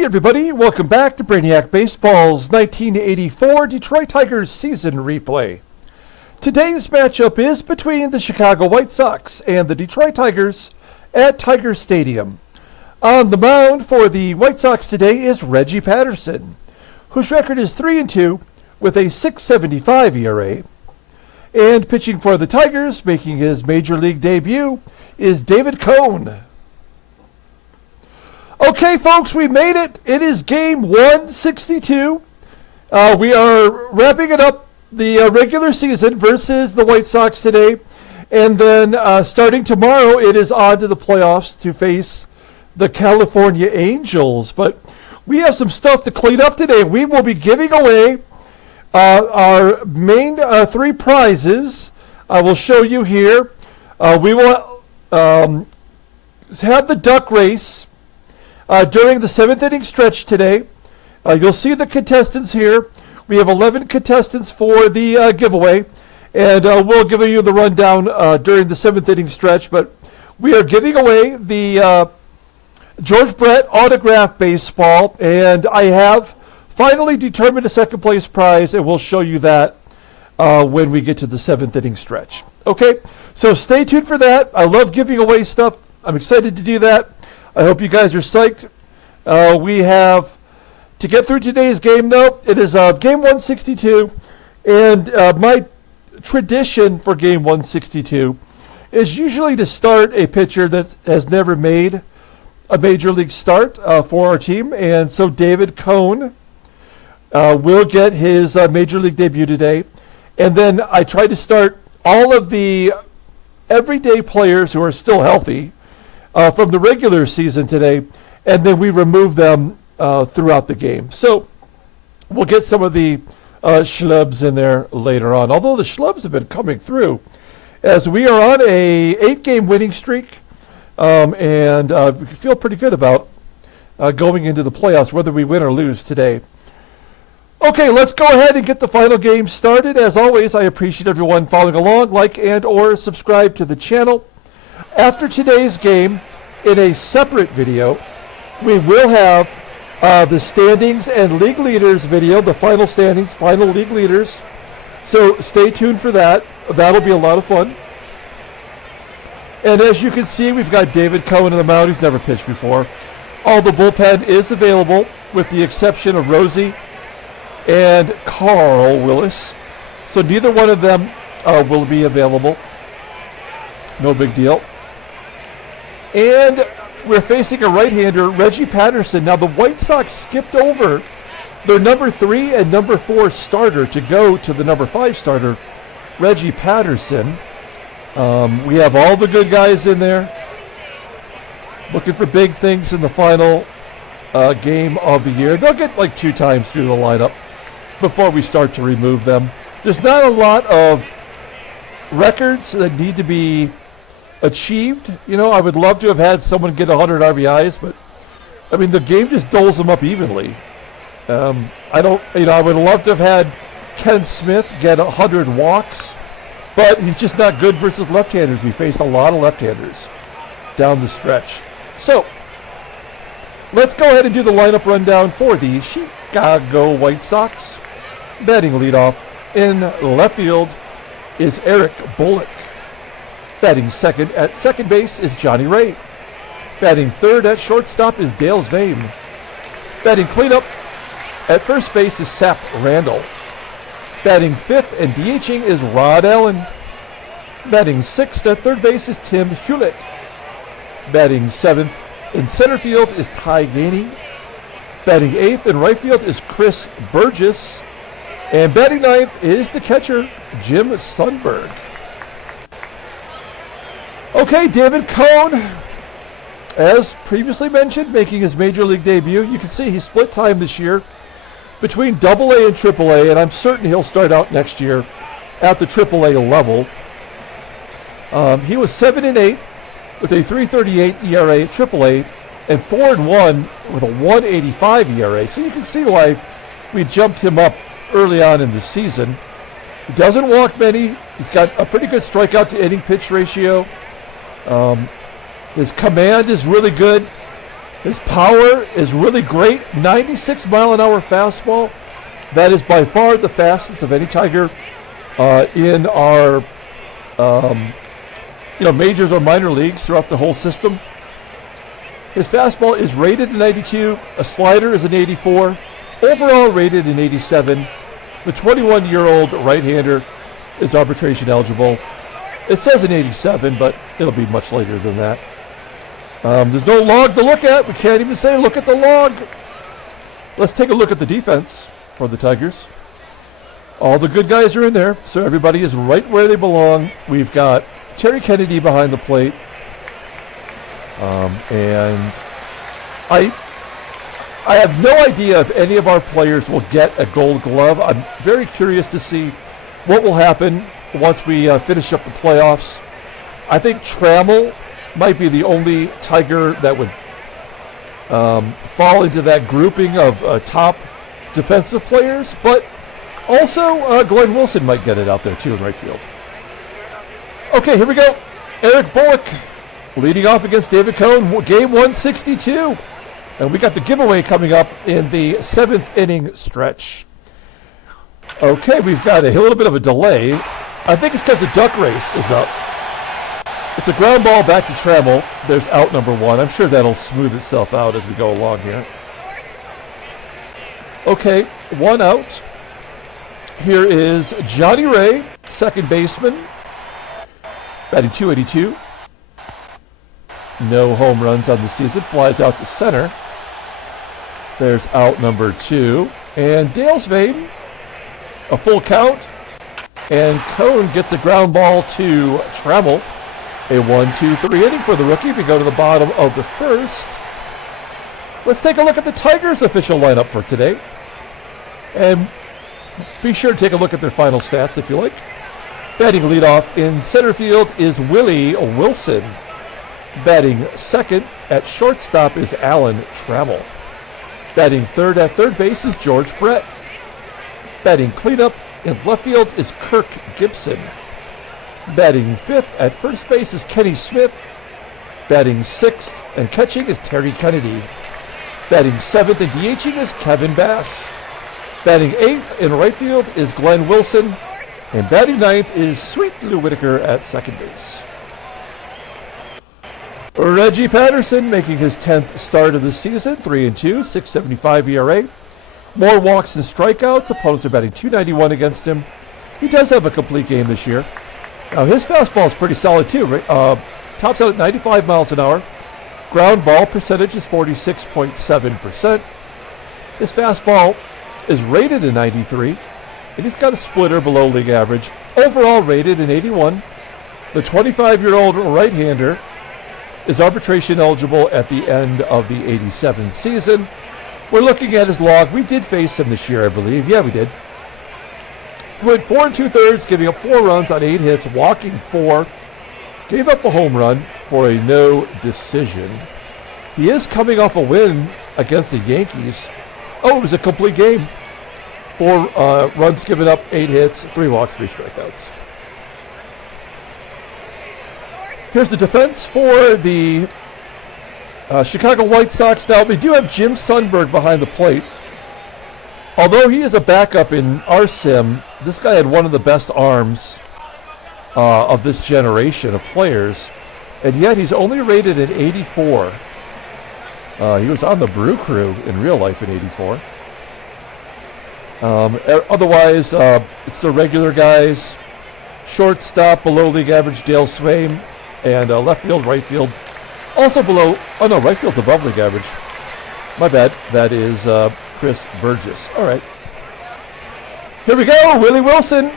Hi everybody, welcome back to Brainiac Baseball's 1984 Detroit Tigers season replay. Today's matchup is between the Chicago White Sox and the Detroit Tigers at Tiger Stadium. On the mound for the White Sox today is Reggie Patterson, whose record is 3-2 with a .675 ERA. And pitching for the Tigers, making his Major League debut, is David Cone. Okay, folks, we made it. It is game 162. We are wrapping it up, the regular season versus the White Sox today. And then starting tomorrow, it is on to the playoffs to face the California Angels. But we have some stuff to clean up today. We will be giving away our main three prizes. I will show you here. We will have the duck race during the 7th inning stretch today. You'll see the contestants here. We have 11 contestants for the giveaway, and we'll give you the rundown during the 7th inning stretch. But we are giving away the George Brett autograph baseball, and I have finally determined a second place prize, and we'll show you that when we get to the 7th inning stretch. Okay, so stay tuned for that. I love giving away stuff. I'm excited to do that. I hope you guys are psyched. We have to get through today's game, though. It is game 162, and my tradition for game 162 is usually to start a pitcher that has never made a major league start for our team, and so David Cone will get his major league debut today. And then I try to start all of the everyday players who are still healthy from the regular season today, and then we remove them throughout the game. So we'll get some of the schlubs in there later on, although the schlubs have been coming through as we are on a 8-game winning streak, and we feel pretty good about going into the playoffs, whether we win or lose today. Okay, let's go ahead and get the final game started. As always, I appreciate everyone following along. Like and or subscribe to the channel. After today's game, in a separate video, we will have the standings and league leaders video, the final standings, final league leaders. So stay tuned for that. That'll be a lot of fun. And as you can see, we've got David Cone on the mound. He's never pitched before. All the bullpen is available, with the exception of Rosie and Carl Willis. So neither one of them will be available. No big deal. And we're facing a right-hander, Reggie Patterson. Now, the White Sox skipped over their number 3 and number 4 starter to go to the number 5 starter, Reggie Patterson. We have all the good guys in there, looking for big things in the final game of the year. They'll get like 2 times through the lineup before we start to remove them. There's not a lot of records that need to be achieved. You know, I would love to have had someone get 100 RBIs, but I mean, the game just doles them up evenly. I would love to have had Ken Smith get 100 walks, but he's just not good versus left-handers. We faced a lot of left-handers down the stretch. So let's go ahead and do the lineup rundown for the Chicago White Sox. Batting leadoff in left field is Eric Bullock. Batting second at second base is Johnny Ray. Batting third at shortstop is Dale SVEUM. Batting cleanup at first base is Sap Randall. Batting fifth and DHing is Rod Allen. Batting sixth at third base is Tim Hulett. Batting seventh in center field is Ty GAINEY. Batting eighth in right field is Chris BOURJOS. And batting ninth is the catcher, Jim SUNDBERG. Okay, David Cone, as previously mentioned, making his major league debut. You can see he split time this year between AA and AAA, and I'm certain he'll start out next year at the AAA level. He was 7-8 with a 3.38 ERA at AAA and 4-1 with a 1.85 ERA. So you can see why we jumped him up early on in the season. He doesn't walk many. He's got a pretty good strikeout to inning pitch ratio. His command is really good. His power is really great. 96-mile-an-hour fastball. That is by far the fastest of any Tiger in our majors or minor leagues throughout the whole system. His fastball is rated in 92. A slider is an 84. Overall rated in 87. The 21-year-old right-hander is arbitration eligible. It says an 87, but it'll be much later than that. There's no log to look at. We can't even say look at the log. Let's take a look at the defense for the Tigers. All the good guys are in there, so everybody is right where they belong. We've got Terry Kennedy behind the plate. And I have no idea if any of our players will get a Gold Glove. I'm very curious to see what will happen once we finish up the playoffs. I think TRAMMELL might be the only Tiger that would fall into that grouping of top defensive players, but also Glenn Wilson might get it out there too in right field. Okay, here we go. Eric Bullock leading off against David Cohn, game 162. And we got the giveaway coming up in the 7th inning stretch. Okay, we've got a little bit of a delay. I think it's because the duck race is up. It's a ground ball back to TRAMMELL. There's out number 1. I'm sure that'll smooth itself out as we go along here. Okay, 1 out. Here is Johnny Ray, second baseman, batting .282. No home runs on the season. Flies out to center. There's out number 2. And Dale SVEUM, a full count. And Cohn gets a ground ball to TRAMMELL. A 1-2-3 inning for the rookie. We go to the bottom of the first. Let's take a look at the Tigers' official lineup for today. And be sure to take a look at their final stats if you like. Batting leadoff in center field is Willie Wilson. Batting second at shortstop is Alan Trammell. Batting third at third base is George Brett. Batting cleanup in left field is Kirk GIBSON. Batting fifth at first base is Kenny Smith. Batting sixth and catching is Terry Kennedy. Batting seventh and DHing is Kevin Bass. Batting eighth in right field is Glenn Wilson. And batting ninth is Sweet Lou Whitaker at second base. Reggie Patterson making his 10th start of the season, 3-2, 6.75 ERA. More walks than strikeouts. Opponents are batting .291 against him. He does have a complete game this year. Now his fastball is pretty solid too. Tops out at 95 miles an hour. Ground ball percentage is 46.7%. His fastball is rated in 93, and he's got a splitter below league average. Overall rated in 81. The 25-year-old right-hander is arbitration eligible at the end of the 87 season. We're looking at his log. We did face him this year, I believe. Yeah, we did. He went 4 2/3, giving up 4 runs on 8 hits, walking 4. Gave up a home run for a no decision. He is coming off a win against the Yankees. Oh, it was a complete game. 4 runs given up, 8 hits, 3 walks, 3 strikeouts. Here's the defense for the Chicago White Sox. Now, they do have Jim Sundberg behind the plate. Although he is a backup in our sim, this guy had one of the best arms of this generation of players, and yet he's only rated at 84. He was on the Brew Crew in real life in 84. Otherwise, it's the regular guys. Shortstop, below league average, Dale SVEUM. And left field, right field, also below. Oh no, right field's above league average. My bad. That is Chris Burgess. All right. Here we go. Willie Wilson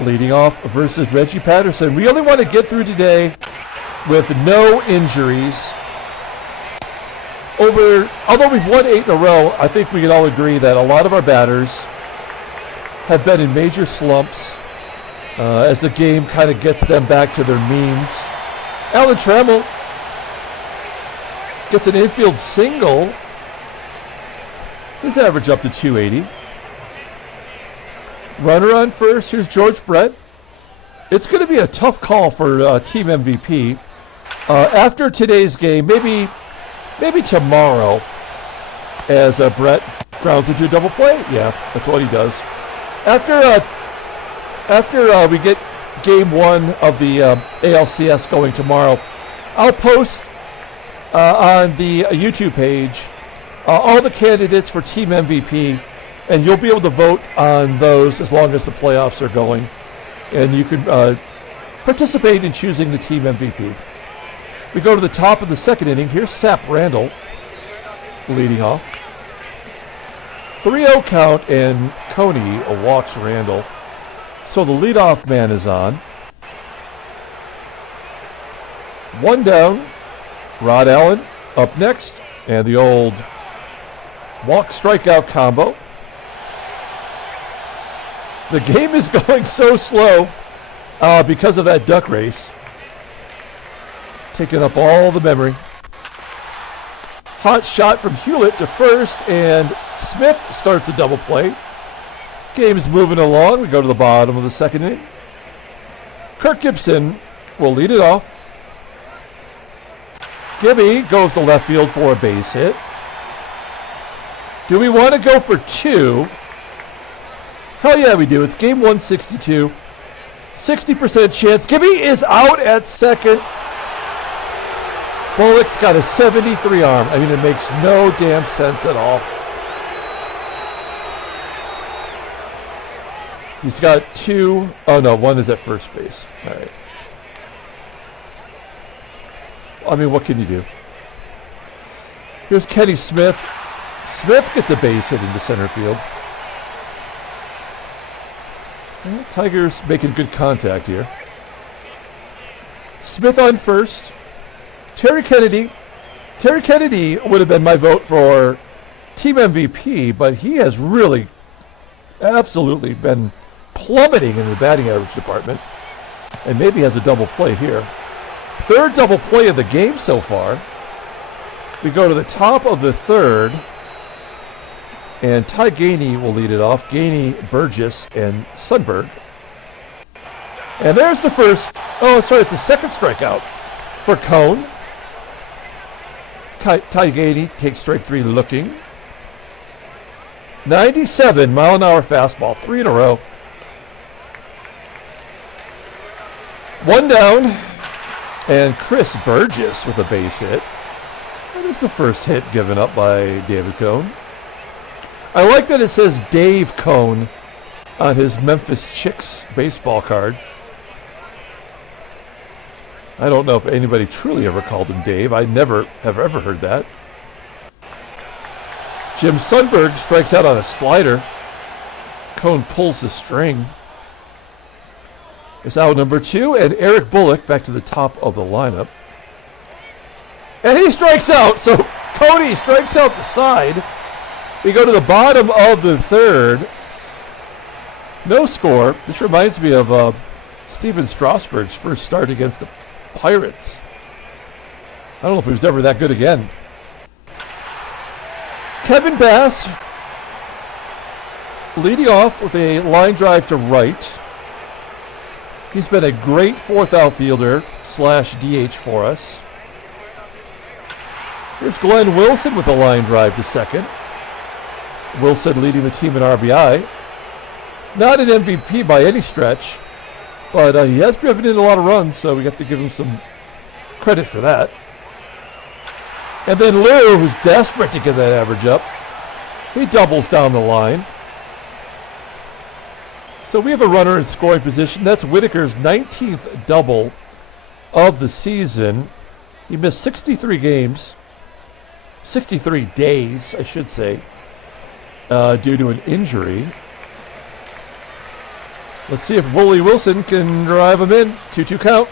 leading off versus Reggie Patterson. We only want to get through today with no injuries. Although we've won 8 in a row, I think we can all agree that a lot of our batters have been in major slumps. As the game kind of gets them back to their means. Alan Trammell gets an infield single. His average up to 280. Runner on first. Here's George Brett. It's going to be a tough call for team MVP. After today's game, maybe maybe tomorrow as Brett grounds into a double play. Yeah, that's what he does. After we get game one of the ALCS going tomorrow, I'll post on the YouTube page all the candidates for Team MVP, and you'll be able to vote on those as long as the playoffs are going. And you can participate in choosing the Team MVP. We go to the top of the second inning. Here's Sap Randall leading off. 3-0 count, and Coney walks Randall. So the leadoff man is on. One down. Rod Allen up next. And the old walk-strikeout combo. The game is going so slow because of that duck race. Taking up all the memory. Hot shot from HULETT to first, and Smith starts a double play. Game's moving along. We go to the bottom of the second inning. Kirk GIBSON will lead it off. Gibby goes to left field for a base hit. Do we want to go for two? Hell yeah, we do. It's game 162. 60% chance. Gibby is out at second. Bullock's got a 73 arm. I mean, it makes no damn sense at all. He's got two. Oh, no, one is at first base. All right. I mean, what can you do? Here's Kenny Smith. Smith gets a base hit into center field. Well, Tigers making good contact here. Smith on first. Terry Kennedy would have been my vote for Team MVP, but he has really absolutely been plummeting in the batting average department, and maybe has a double play here. Third double play of the game so far. We go to the top of the third, and Ty GAINEY will lead it off. GAINEY, BOURJOS, and SUNDBERG. And there's the first. Oh, sorry, it's the second strikeout for Cone. Ty GAINEY takes strike three looking. 97-mile-an-hour fastball, 3 in a row. One down, and Chris BOURJOS with a base hit. That is the first hit given up by David Cone. I like that it says Dave Cone on his Memphis Chicks baseball card. I don't know if anybody truly ever called him Dave. I never have ever heard that. Jim SUNDBERG strikes out on a slider. Cone pulls the string. It's out number 2, and Eric Bullock back to the top of the lineup. And he strikes out, so Cody strikes out the side. We go to the bottom of the third. No score. This reminds me of Steven Strasburg's first start against the Pirates. I don't know if he was ever that good again. Kevin Bass leading off with a line drive to right. He's been a great fourth outfielder / DH for us. Here's Glenn Wilson with a line drive to second. Wilson leading the team in RBI. Not an MVP by any stretch, but he has driven in a lot of runs, so we have to give him some credit for that. And then Lou, who's desperate to get that average up, he doubles down the line. So we have a runner in scoring position. That's Whitaker's 19th double of the season. He missed 63 games, 63 days, I should say, due to an injury. Let's see if Willie Wilson can drive him in. 2-2 count.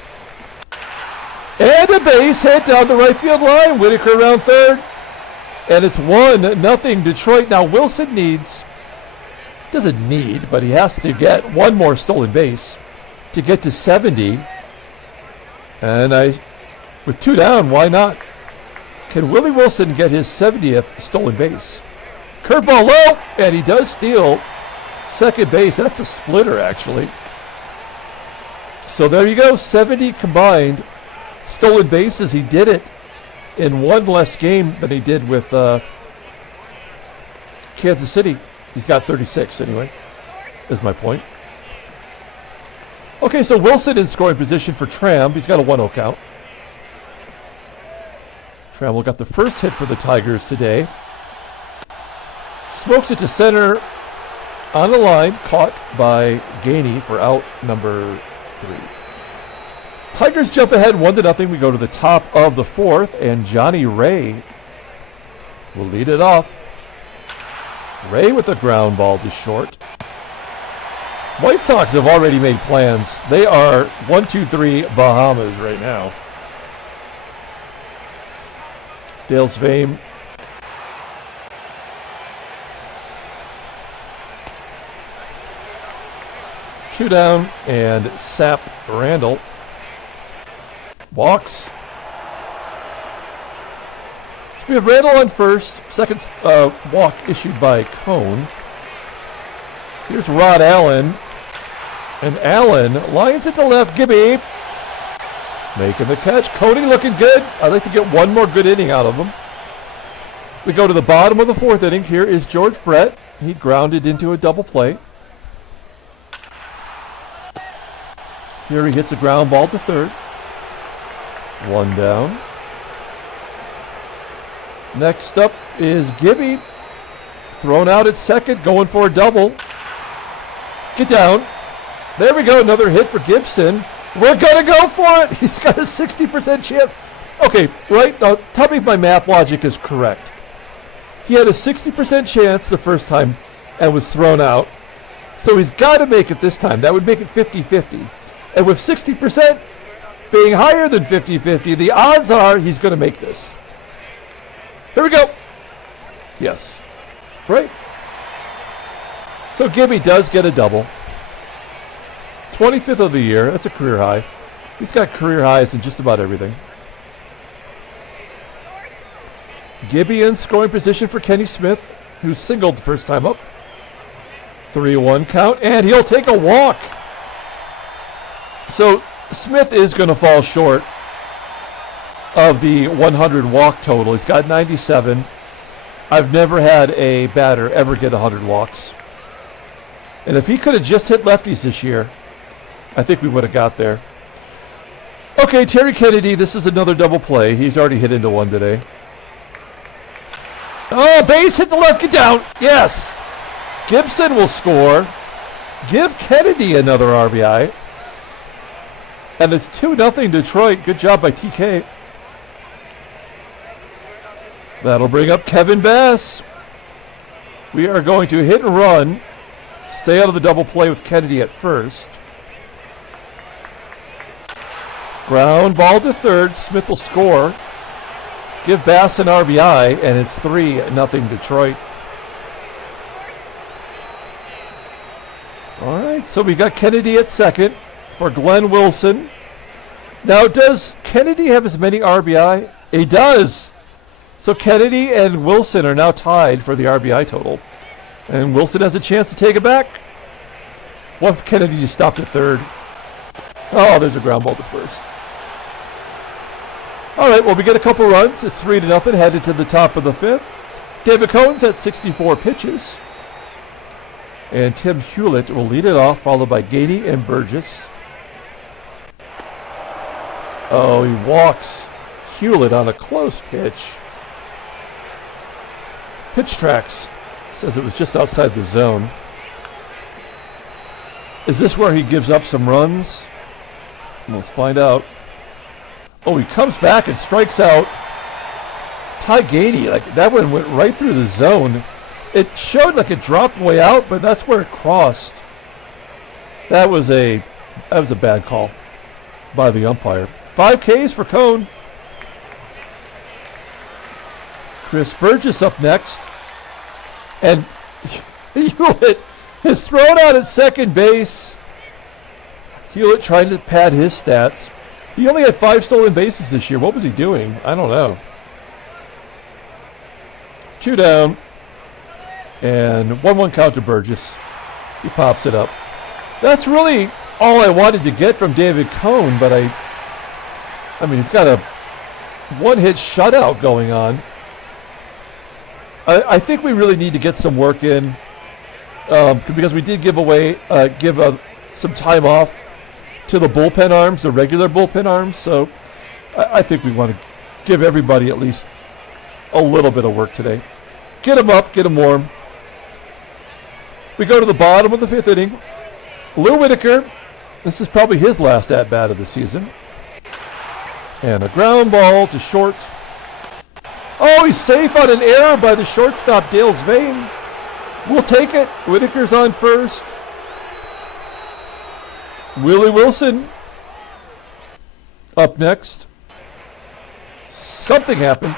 And a base hit down the right field line. Whitaker around third. And it's 1-0 Detroit. Now Wilson doesn't need, but he has to get one more stolen base to get to 70. And with 2 down, why not? Can Willie Wilson get his 70th stolen base? Curveball low, and he does steal second base. That's a splitter, actually. So there you go, 70 combined stolen bases. He did it in one less game than he did with Kansas City. He's got 36 anyway, is my point. Okay, so Wilson in scoring position for Tram. He's got a 1-0 count. Trammell got the first hit for the Tigers today. Smokes it to center on the line, caught by Gainey for out number 3. Tigers jump ahead 1-0. We go to the top of the 4th, and Johnny Ray will lead it off. Ray with a ground ball to short. White Sox have already made plans. They are 1-2-3 Bahamas right now. Dale SVEUM. Two down, and Sap Randall walks. So we have Randall on first. Second walk issued by Cone. Here's Rod Allen. And Allen lines it to left. Gibby making the catch. Cody looking good. I'd like to get one more good inning out of him. We go to the bottom of the 4th inning. Here is George Brett. He grounded into a double play. Here he hits a ground ball to third. 1 down. Next up is Gibby. Thrown out at second, going for a double. Get down. There we go, another hit for Gibson. We're going to go for it. He's got a 60% chance. Okay, right now, tell me if my math logic is correct. He had a 60% chance the first time and was thrown out. So he's got to make it this time. That would make it 50-50. And with 60% being higher than 50-50, the odds are he's going to make this. Here we go. Yes. Right. So Gibby does get a double. 25th of the year. That's a career high. He's got career highs in just about everything. Gibby in scoring position for Kenny Smith, who singled the first time up. 3-1 count, and he'll take a walk. So Smith is going to fall short of the 100 walk total. He's got 97. I've never had a batter ever get 100 walks. And if he could have just hit lefties this year, I think we would have got there. Okay, Terry Kennedy, this is another double play. He's already hit into one today. Oh, base hit the left, get down. Yes. Gibson will score. Give Kennedy another RBI. And it's 2-0 Detroit. Good job by TK. That'll bring up Kevin Bass. We are going to hit and run. Stay out of the double play with Kennedy at first. Ground ball to third. Smith will score. Give Bass an RBI, and it's 3-0 Detroit. All right, so we got Kennedy at second for Glenn Wilson. Now, does Kennedy have as many RBI? He does. So Kennedy and Wilson are now tied for the RBI total. And Wilson has a chance to take it back. What if Kennedy just stopped at third? Oh, there's a ground ball to first. All right, well, we get a couple runs. It's 3-0, headed to the top of the 5th. David Cohn's at 64 pitches. And Tim Hulett will lead it off, followed by Gainey and BOURJOS. Oh, he walks Hulett on a close pitch. Pitch Tracks says it was just outside the zone. Is this where he gives up some runs? Let's find out. Oh, he comes back and strikes out Ty Gainey. Like, that one went right through the zone. It showed like it dropped way out, but that's where it crossed. That was a bad call by the umpire. 5 Ks for Cone. Chris BOURJOS up next. And Hulett is thrown out at second base. Hulett trying to pad his stats. He only had 5 stolen bases this year. What was he doing? I don't know. 2 down. And 1-1 count to BOURJOS. He pops it up. That's really all I wanted to get from David Cone, but I mean, he's got one-hit shutout going on. I think we really need to get some work in because we did give some time off to the bullpen arms, the regular bullpen arms. So I think we want to give everybody at least a little bit of work today. Get them up, get them warm. We go to the bottom of the 5th inning. Lou Whitaker, this is probably his last at-bat of the season. And a ground ball to short. Oh, he's safe on an error by the shortstop, Dale SVEUM. We'll take it. Whitaker's on first. Willie Wilson up next. Something happened.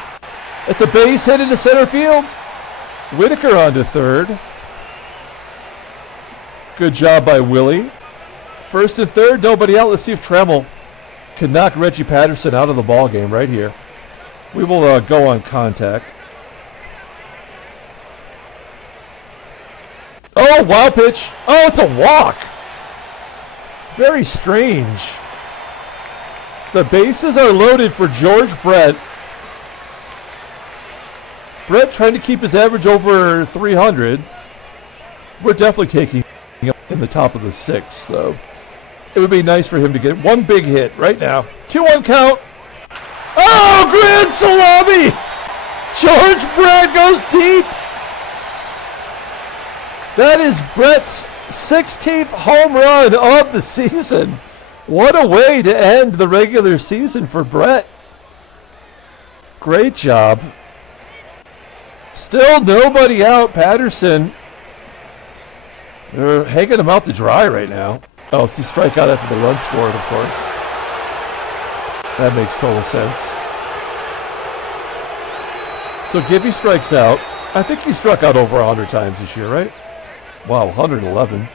It's a base hit into center field. Whitaker on to third. Good job by Willie. First and third, nobody out. Let's see if Trammell can knock Reggie Patterson out of the ball game right here. We will go on contact. Oh, wild pitch. Oh, it's a walk. Very strange. The bases are loaded for George Brett. Brett trying to keep his average over 300. We're definitely taking him in the top of the 6th, so it would be nice for him to get one big hit right now. 2-1 count. Oh, grand salami! George Brett goes deep. That is Brett's 16th home run of the season. What a way to end the regular season for Brett. Great job. Still nobody out. Patterson. They're hanging him out to dry right now. Oh, it's the strikeout after the run scored, of course. That makes total sense. So Gibby strikes out. I think he struck out over 100 times this year, right? Wow, 111.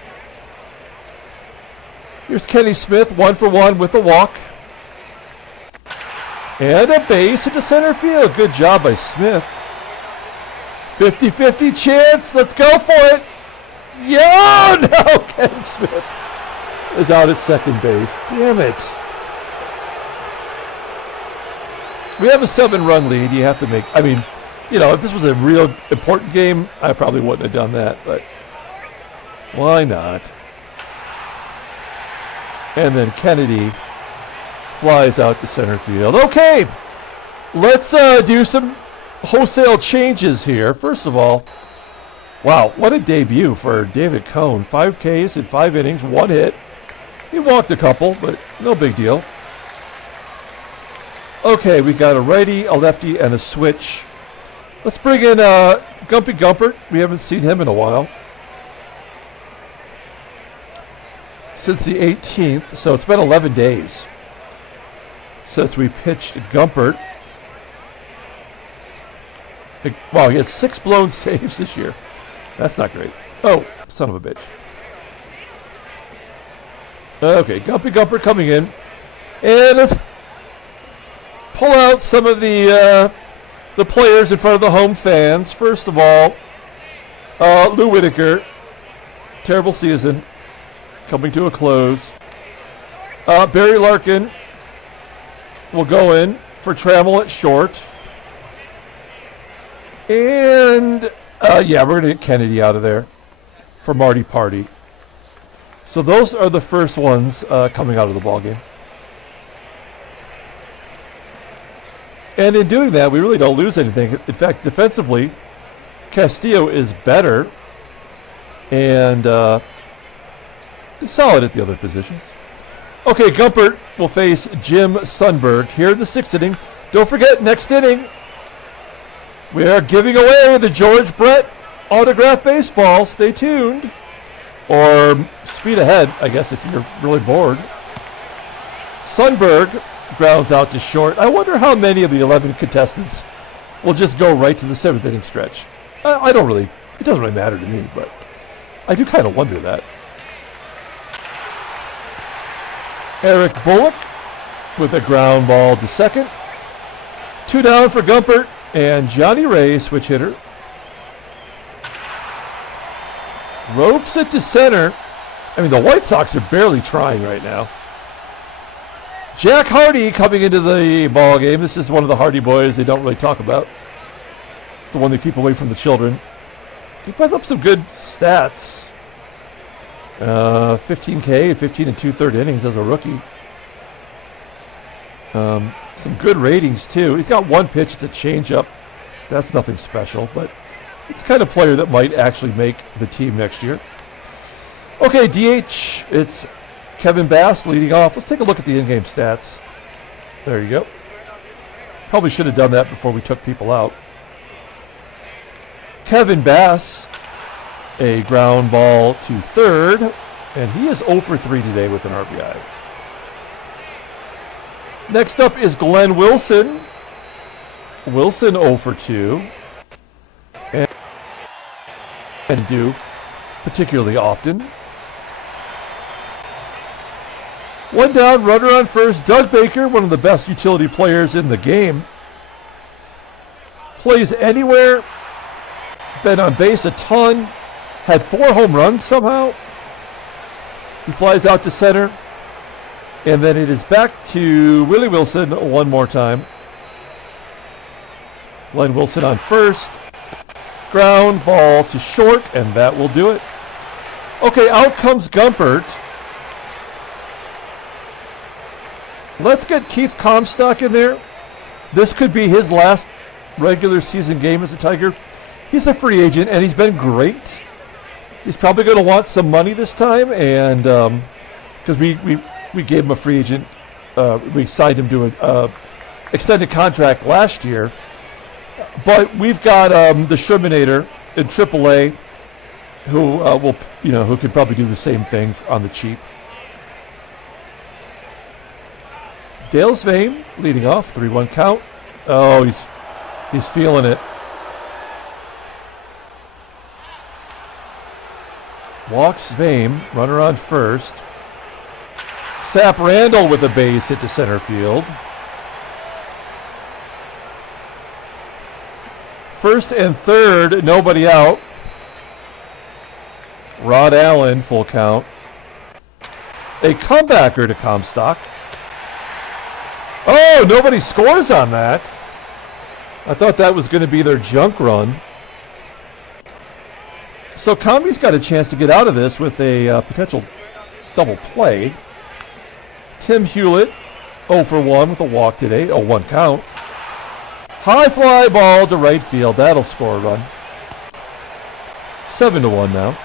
Here's Kenny Smith, 1 for 1 with a walk. And a base into center field. Good job by Smith. 50-50 chance. Let's go for it. Yeah, no, Kenny Smith is out at second base. Damn it. We have a 7-run lead. You have to make, I mean, you know, if this was a real important game, I probably wouldn't have done that, but why not? And then Kennedy flies out to center field. Okay, let's do some wholesale changes here. First of all, wow, what a debut for David Cone. 5 Ks in 5 innings, 1 hit. He walked a couple, but no big deal. Okay, we got a righty, a lefty, and a switch. Let's bring in Gumpy Gumpert. We haven't seen him in a while. Since the 18th, so it's been 11 days since we pitched Gumpert. Wow, he has 6 blown saves this year. That's not great. Oh, son of a bitch. Okay, Gumpy Gumpert coming in. And let's pull out some of the players in front of the home fans. First of all, Lou Whitaker. Terrible season. Coming to a close. Barry Larkin will go in for Trammell at short. And, yeah, we're going to get Kennedy out of there for Marty Party. So those are the first ones coming out of the ballgame. And in doing that, we really don't lose anything. In fact, defensively, Castillo is better and solid at the other positions. Okay, Gumpert will face Jim Sundberg here in the 6th inning. Don't forget, next inning, we are giving away the George Brett autographed baseball. Stay tuned. Or speed ahead, I guess, if you're really bored. Sundberg grounds out to short. I wonder how many of the 11 contestants will just go right to the 7th inning stretch. I don't really, it doesn't really matter to me, but I do kind of wonder that. Eric Bullock with a ground ball to second. 2 down for Gumpert and Johnny Ray, switch hitter. Ropes it to center. I mean, the White Sox are barely trying right now. Jack Hardy coming into the ball game. This is one of the Hardy boys they don't really talk about. It's the one they keep away from the children. He puts up some good stats. 15K, 15 and 2/3 innings as a rookie. Some good ratings too. He's got one pitch. It's a changeup. That's nothing special, but it's the kind of player that might actually make the team next year. Okay, DH. It's Kevin Bass leading off. Let's take a look at the in-game stats. There you go. Probably should have done that before we took people out. Kevin Bass, a ground ball to third, and he is 0 for 3 today with an RBI. Next up is Glenn Wilson. Wilson 0 for 2. And do particularly often. One down, runner on first. Doug Baker, one of the best utility players in the game. Plays anywhere. Been on base a ton. Had 4 home runs somehow. He flies out to center. And then it is back to Willie Wilson one more time. Glenn Wilson on first. Ground ball to short, and that will do it. Okay, out comes Gumpert. Let's get Keith Comstock in there. This could be his last regular season game as a Tiger. He's a free agent, and he's been great. He's probably going to want some money this time, and because we gave him a free agent, we signed him to an extended contract last year. But we've got the Shermanator in AAA, who who can probably do the same thing on the cheap. Dale SVEUM leading off, 3-1 count. Oh, he's feeling it. Walks SVEUM, runner on first. Sap Randall with a base hit to center field. First and third, nobody out. Rod Allen, full count. A comebacker to Comstock. Oh, nobody scores on that. I thought that was going to be their junk run. So Comby's got a chance to get out of this with a potential double play. Tim Hewlett, 0 for 1 with a walk today. 0-1 count. High fly ball to right field. That'll score a run. 7-1 now.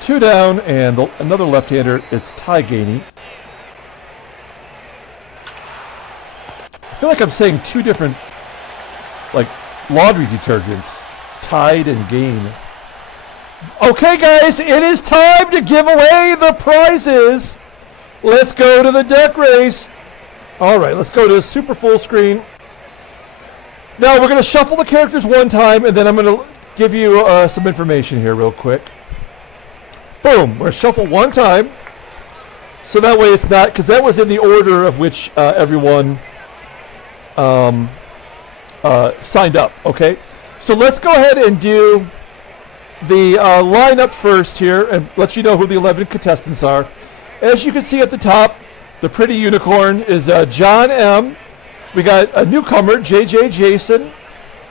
2 down, and another left-hander. It's Ty Gainey. I feel like I'm saying 2 different, like, laundry detergents. Tide and Gain. Okay, guys, it is time to give away the prizes. Let's go to the deck race. All right, let's go to super full screen. Now, we're going to shuffle the characters one time, and then I'm going to give you some information here real quick. Boom. We're going to shuffle one time. So that way it's not, because that was in the order of which everyone signed up, okay? So let's go ahead and do the lineup first here and let you know who the 11 contestants are. As you can see at the top, the pretty unicorn is John M. We got a newcomer, JJ Jason.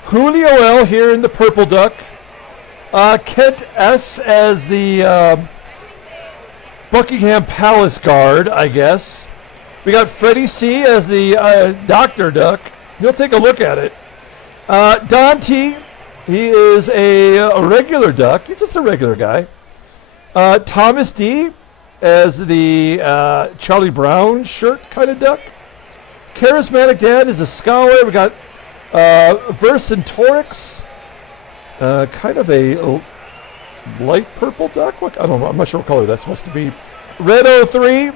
Julio L. here in the purple duck. Kent S. as the Buckingham Palace guard, I guess. We got Freddie C. as the Dr. Duck. He'll take a look at it. Don T. He is a regular duck. He's just a regular guy. Thomas D. as the Charlie Brown shirt kind of duck. Charismatic Dad is a scholar. We got Vercingetorix, kind of a light purple duck. What, I don't know. I'm not sure what color that's supposed to be. Red 03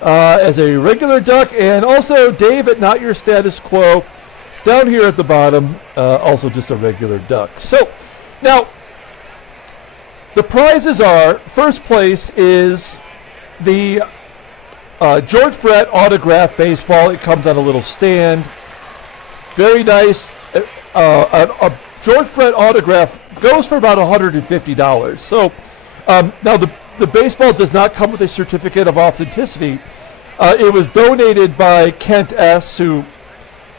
as a regular duck, and also Dave at Not Your Status Quo down here at the bottom, also just a regular duck. So now the prizes are, first place is the George Brett autographed baseball. It comes on a little stand. Very nice. A George Brett autograph goes for about $150. So now the baseball does not come with a certificate of authenticity. It was donated by Kent S., who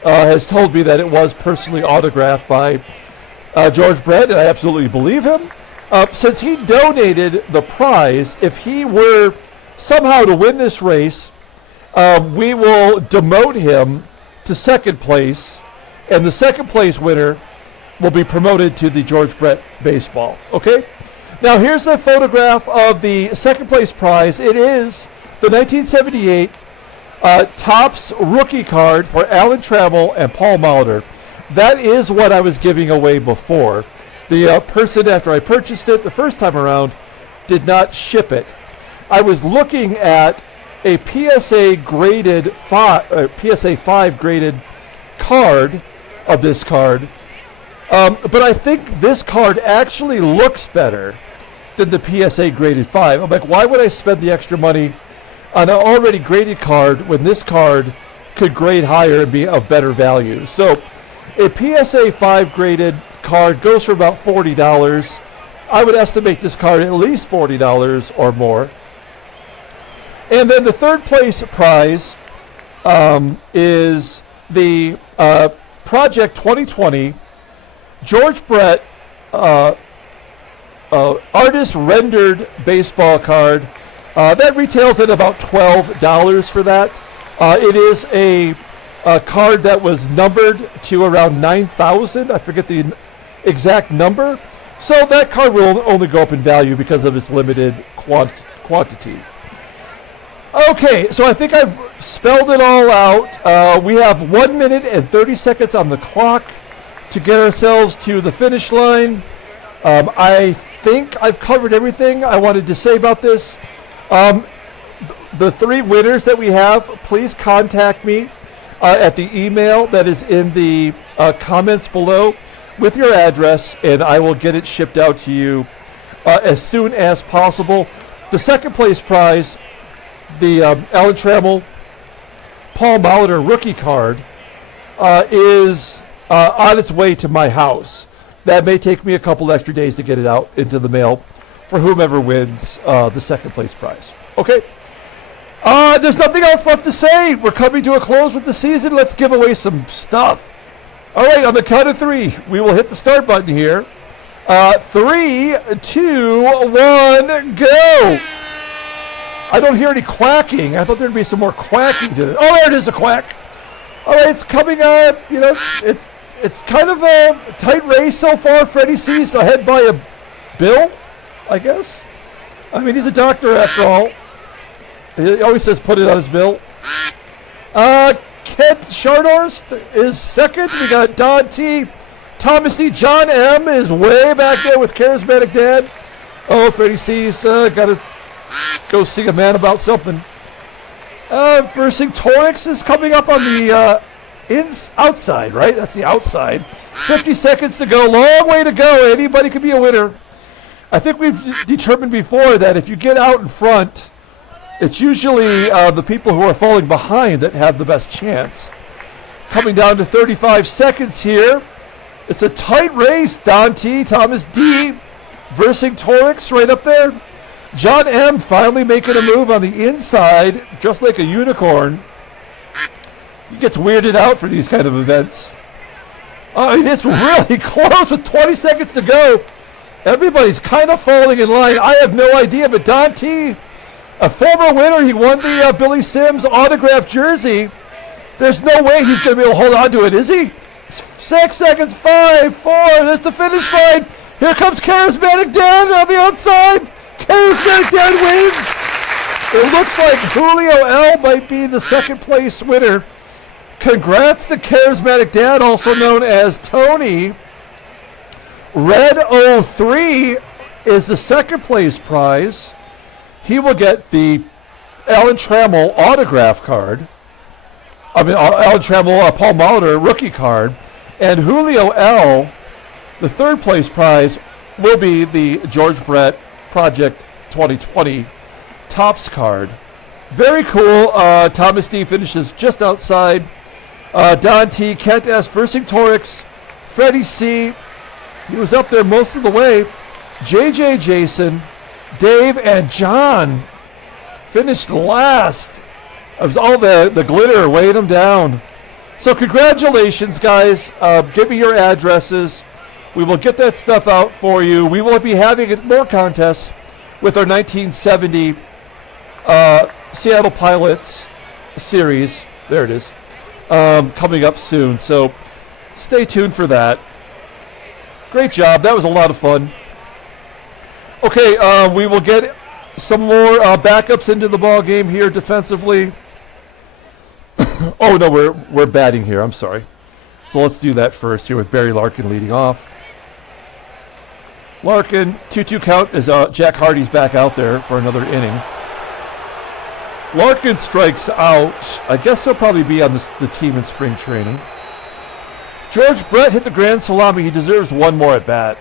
has told me that it was personally autographed by George Brett, and I absolutely believe him. Since he donated the prize, if he were somehow to win this race, we will demote him to second place, and the second place winner will be promoted to the George Brett baseball. Okay? Now here's a photograph of the second place prize. It is the 1978 Topps rookie card for Alan Trammell and Paul Molitor. That is what I was giving away before. The person, after I purchased it the first time around, did not ship it. I was looking at a PSA graded PSA 5 graded card of this card, but I think this card actually looks better than the PSA graded 5. I'm like, why would I spend the extra money on an already graded card when this card could grade higher and be of better value? So a PSA 5 graded card goes for about $40. I would estimate this card at least $40 or more. And then the third place prize is the Project 2020 George Brett artist rendered baseball card. That retails at about $12 for that. It is a card that was numbered to around 9,000. I forget the exact number. So that card will only go up in value because of its limited quantity. Okay, so I think I've spelled it all out. We have 1 minute and 30 seconds on the clock to get ourselves to the finish line. I think I've covered everything I wanted to say about this. The three winners that we have, please contact me at the email that is in the comments below with your address, and I will get it shipped out to you as soon as possible. The second place prize, the Alan Trammell Paul Molitor rookie card, is on its way to my house. That may take me a couple extra days to get it out into the mail for whomever wins the second place prize. Okay. There's nothing else left to say. We're coming to a close with the season. Let's give away some stuff. All right, on the count of three, we will hit the start button here. 3, 2, 1, go. I don't hear any quacking. I thought there'd be some more quacking to it. Oh, there it is, a quack. All right, it's coming up. You know, it's kind of a tight race so far. Freddie C's ahead by a bill, I guess. I mean, he's a doctor after all. He always says put it on his bill. Kent Shardorst is second. We got Don T. Thomas E. John M. is way back there with Charismatic Dad. Oh, Freddie C's got to go see a man about something. Vercingetorix is coming up on the outside, right? That's the outside. 50 seconds to go. Long way to go. Anybody could be a winner. I think we've determined before that if you get out in front, it's usually the people who are falling behind that have the best chance. Coming down to 35 seconds here. It's a tight race. Don T, Thomas D, Vercingetorix right up there. John M finally making a move on the inside, just like a unicorn. He gets weirded out for these kind of events. I mean, it's really close with 20 seconds to go. Everybody's kind of falling in line. I have no idea, but Don T, a former winner, he won the Billy Sims autographed jersey. There's no way he's going to be able to hold on to it, is he? 6 seconds, 5, 4, that's the finish line. Here comes Charismatic Dan on the outside. Charismatic Dan wins. It looks like Julio L might be the second place winner. Congrats to Charismatic Dan, also known as Tony. Red 03 is the second place prize. He will get the Alan Trammell autograph card. I mean, Alan Trammell Paul Molitor rookie card. And Julio L, the third place prize, will be the George Brett Project 2020 Topps card. Very cool. Thomas D finishes just outside. Don T, Kent S, Vercingetorix, Freddie C, he was up there most of the way. JJ Jason, Dave and John finished last. It was all the glitter weighing them down. So congratulations, guys. Give me your addresses. We will get that stuff out for you. We will be having more contests with our 1970 Seattle Pilots series. There it is. Coming up soon. So stay tuned for that. Great job. That was a lot of fun. Okay, we will get some more backups into the ball game here defensively. Oh, no, we're batting here. I'm sorry. So let's do that first here with Barry Larkin leading off. Larkin, 2-2 count as Jack Hardy's back out there for another inning. Larkin strikes out. I guess he'll probably be on the team in spring training. George Brett hit the grand salami. He deserves one more at bat.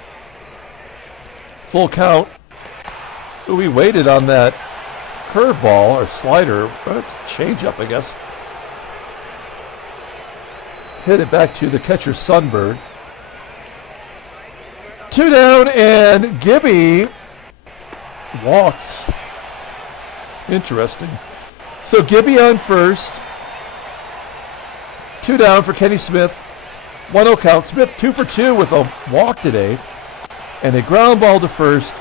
Full count. Ooh, we waited on that curveball or slider. Change up, I guess. Hit it back to the catcher, Sundberg. 2 down, and Gibby walks. Interesting. So Gibby on first. 2 down for Kenny Smith. 1-0 count. Smith 2 for 2 with a walk today. And a ground ball to first.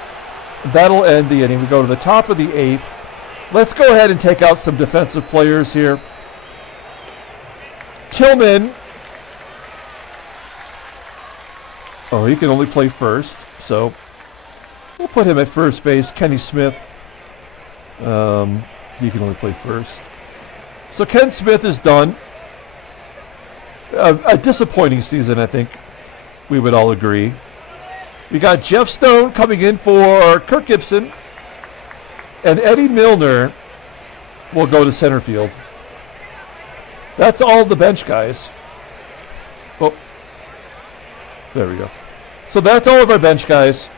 That'll end the inning. We go to the top of the 8th. Let's go ahead and take out some defensive players here. Tillman. Oh, he can only play first, so we'll put him at first base. Kenny Smith, he can only play first. So Ken Smith is done. A disappointing season, I think we would all agree. We got Jeff Stone coming in for Kirk Gibson, and Eddie Milner will go to center field. That's all the bench guys. Oh, there we go. So that's all of our bench guys.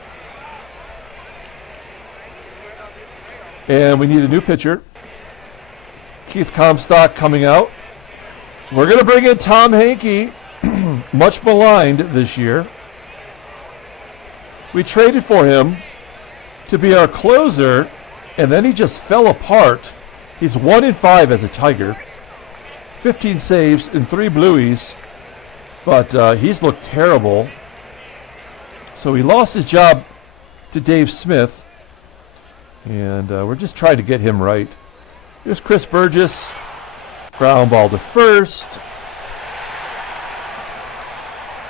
And we need a new pitcher. Keith Comstock coming out. We're going to bring in Tom Hankey, much maligned this year. We traded for him to be our closer, and then he just fell apart. He's 1-5 as a Tiger. 15 saves and 3 blueies, but he's looked terrible. So he lost his job to Dave Smith, and we're just trying to get him right. Here's Chris Burgess, ground ball to first.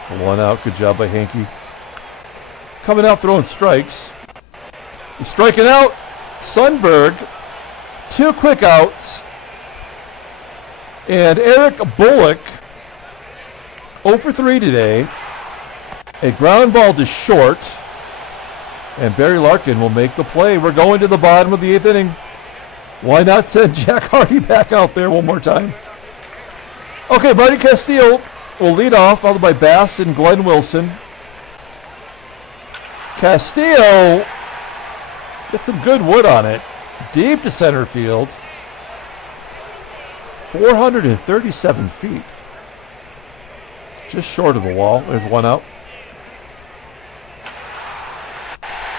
1 out, good job by Hankey. Coming out throwing strikes. He's striking out. Sundberg, 2 quick outs. And Eric Bullock, 0 for 3 today. A ground ball to short. And Barry Larkin will make the play. We're going to the bottom of the 8th inning. Why not send Jack Hardy back out there one more time? Okay, Buddy Castillo will lead off, followed by Bass and Glenn Wilson. Castillo gets some good wood on it. Deep to center field. 437 feet. Just short of the wall. There's 1 out.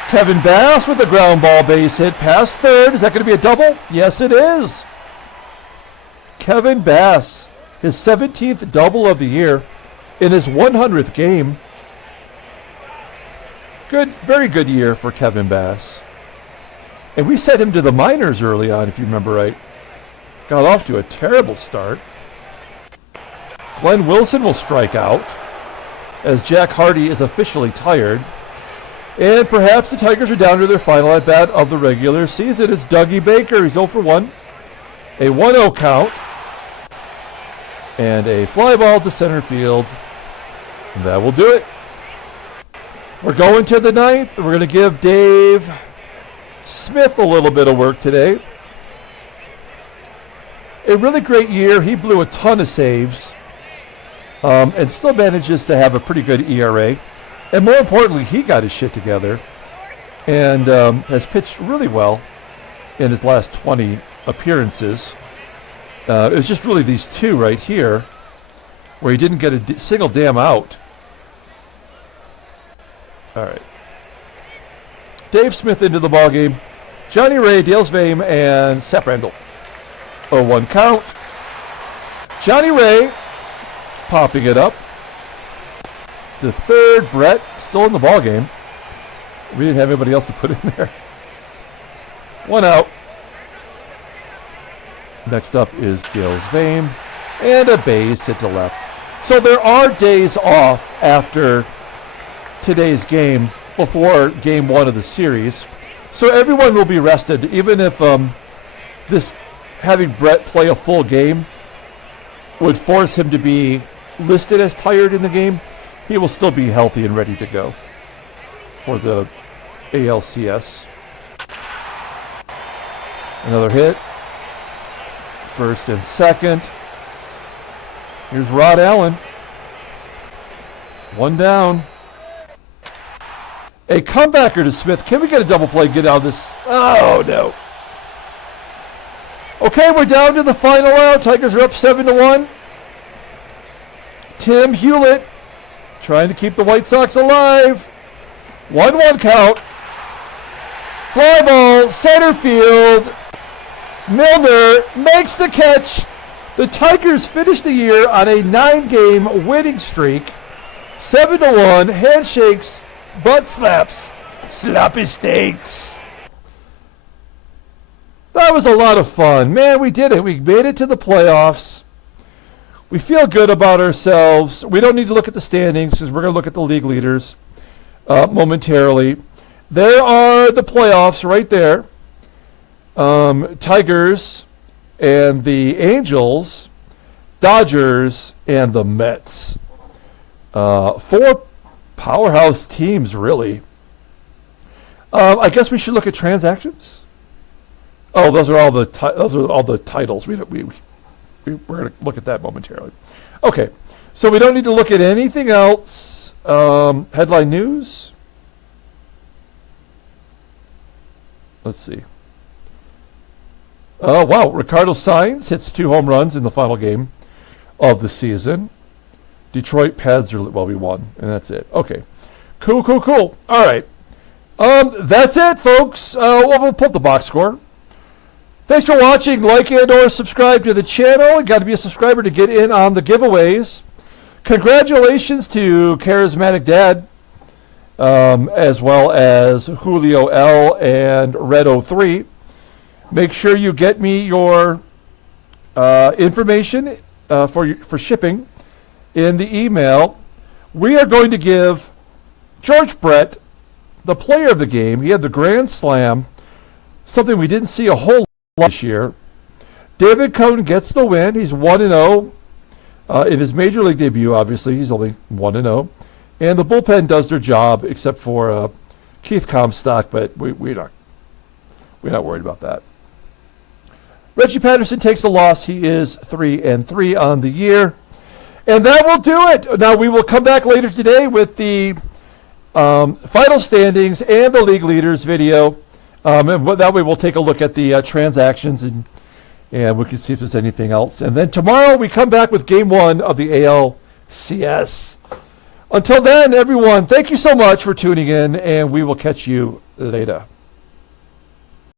Kevin Bass with a ground ball base hit past third. Is that going to be a double? Yes, it is. Kevin Bass, his 17th double of the year in his 100th game. Good, very good year for Kevin Bass. And we sent him to the minors early on, if you remember right. Got off to a terrible start. Glenn Wilson will strike out as Jack Hardy is officially tired. And perhaps the Tigers are down to their final at bat of the regular season. It's Dougie Baker. He's 0 for 1. A 1-0 count. And a fly ball to center field. And that will do it. We're going to the 9th. We're going to give Dave Smith a little bit of work today. A really great year. He blew a ton of saves. And still manages to have a pretty good ERA. And more importantly, he got his shit together and has pitched really well in his last 20 appearances. It was just really these 2 right here where he didn't get a single damn out. All right. Dave Smith into the ballgame. Johnny Ray, Dale SVEUM, and Sep Randall. 0-1 count. Johnny Ray popping it up. The third, Brett, still in the ballgame. We didn't have anybody else to put in there. 1 out. Next up is Dale SVEUM. And a base hit to left. So there are days off after today's game before game 1 of the series. So everyone will be rested, even if this having Brett play a full game would force him to be listed as tired in the game. He will still be healthy and ready to go for the ALCS. Another hit. First and second. Here's Rod Allen. 1 down. A comebacker to Smith. Can we get a double play? Get out of this. Oh, no. Okay, we're down to the final out. Tigers are up 7-1. Tim Hulett trying to keep the White Sox alive. 1-1 count. Fly ball, center field. Milner makes the catch. The Tigers finish the year on a 9-game winning streak. 7-1. Handshakes, butt slaps, sloppy steaks. That was a lot of fun. Man, we did it. We made it to the playoffs. We feel good about ourselves. We don't need to look at the standings because we're going to look at the league leaders momentarily. There are the playoffs right there. Tigers and the Angels, Dodgers, and the Mets. 4 powerhouse teams, really. I guess we should look at transactions. Oh, those are all the titles. We're going to look at that momentarily. Okay, so we don't need to look at anything else. Headline news. Let's see. Oh, wow. Ricardo Sainz hits 2 home runs in the final game of the season. Detroit pads are, well, we won, and that's it. Okay. Cool. All right. That's it, folks. We'll put the box score. Thanks for watching. Like and or subscribe to the channel. You got to be a subscriber to get in on the giveaways. Congratulations to Charismatic Dad, as well as Julio L and Red03. Make sure you get me your information for shipping in the email. We are going to give George Brett the player of the game. He had the Grand Slam, something we didn't see a whole lot this year. David Cone gets the win. He's 1-0 in his major league debut. Obviously, he's only 1-0, and the bullpen does their job, except for Keith Comstock. But we're not worried about that. Reggie Patterson takes the loss. He is 3-3 on the year. And that will do it. Now, we will come back later today with the final standings and the league leaders video. And that way we'll take a look at the transactions and we can see if there's anything else. And then tomorrow we come back with Game 1 of the ALCS. Until then, everyone, thank you so much for tuning in, and we will catch you later.